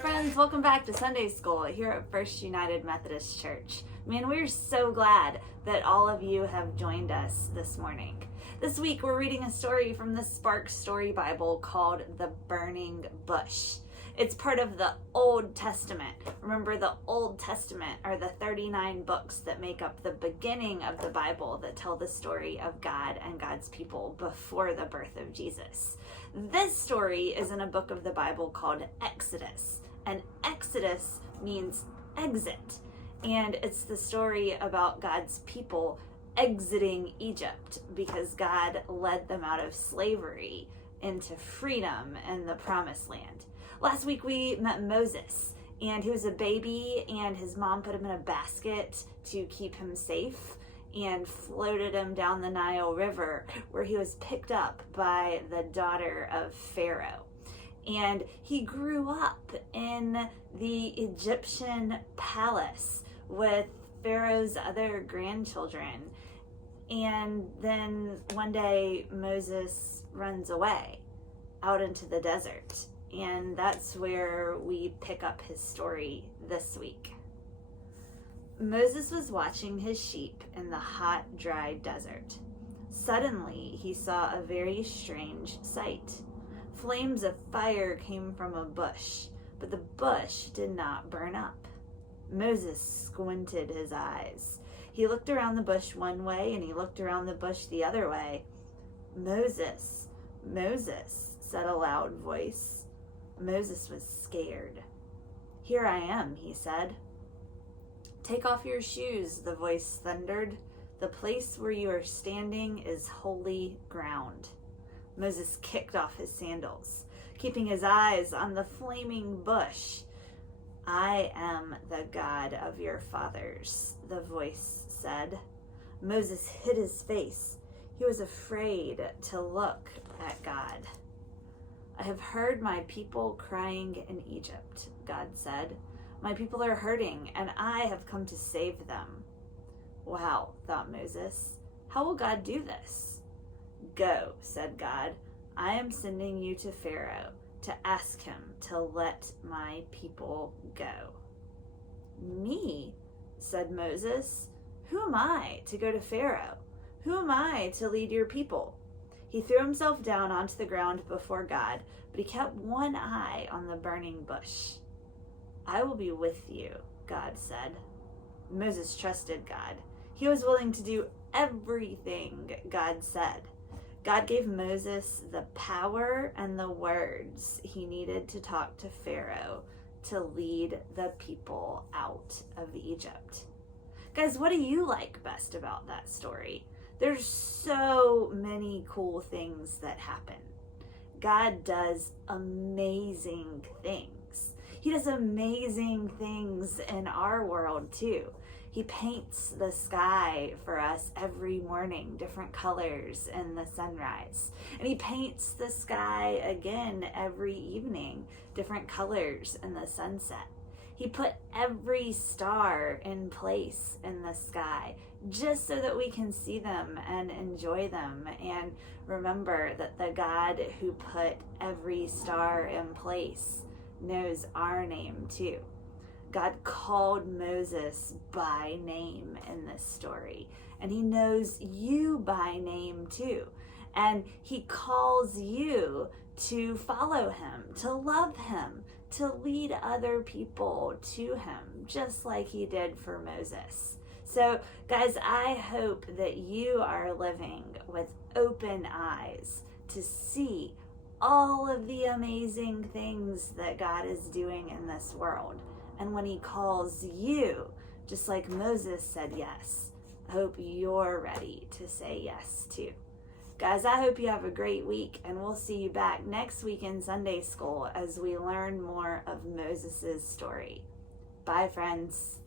friends, welcome back to Sunday School here at First United Methodist Church. Man, we're so glad that all of you have joined us this morning. This week we're reading a story from the Spark Story Bible called The Burning Bush. It's part of the Old Testament. Remember, the Old Testament are the 39 books that make up the beginning of the Bible that tell the story of God and God's people before the birth of Jesus. This story is in a book of the Bible called Exodus, and Exodus means exit, and it's the story about God's people exiting Egypt because God led them out of slavery into freedom and the promised land. Last week we met Moses, and he was a baby, and his mom put him in a basket to keep him safe and floated him down the Nile River, where he was picked up by the daughter of Pharaoh. And he grew up in the Egyptian palace with Pharaoh's other grandchildren. And then one day Moses runs away out into the desert. And that's where we pick up his story this week. Moses was watching his sheep in the hot, dry desert. Suddenly, he saw a very strange sight. Flames of fire came from a bush, but the bush did not burn up. Moses squinted his eyes. He looked around the bush one way, and he looked around the bush the other way. "Moses, Moses," said a loud voice. Moses was scared. "Here I am," he said. "Take off your shoes," the voice thundered. "The place where you are standing is holy ground." Moses kicked off his sandals, keeping his eyes on the flaming bush. "I am the God of your fathers," the voice said. Moses hid his face. He was afraid to look at God. "I have heard my people crying in Egypt," God said. "My people are hurting, and I have come to save them." "Wow," thought Moses. "How will God do this?" "Go," said God. "I am sending you to Pharaoh to ask him to let my people go." "Me?" said Moses. "Who am I to go to Pharaoh? Who am I to lead your people?" He threw himself down onto the ground before God, but he kept one eye on the burning bush. "I will be with you," God said. Moses trusted God. He was willing to do everything God said. God gave Moses the power and the words he needed to talk to Pharaoh to lead the people out of Egypt. Guys, what do you like best about that story? There's so many cool things that happen. God does amazing things. He does amazing things in our world too. He paints the sky for us every morning, different colors in the sunrise. And he paints the sky again every evening, different colors in the sunset. He put every star in place in the sky just so that we can see them and enjoy them and remember that the God who put every star in place knows our name too. God called Moses by name in this story, and he knows you by name too. And he calls you to follow him, to love him, to lead other people to him, just like he did for Moses. So, guys, I hope that you are living with open eyes to see all of the amazing things that God is doing in this world. And when he calls you, just like Moses said yes, I hope you're ready to say yes too. Guys, I hope you have a great week, and we'll see you back next week in Sunday School as we learn more of Moses' story. Bye, friends.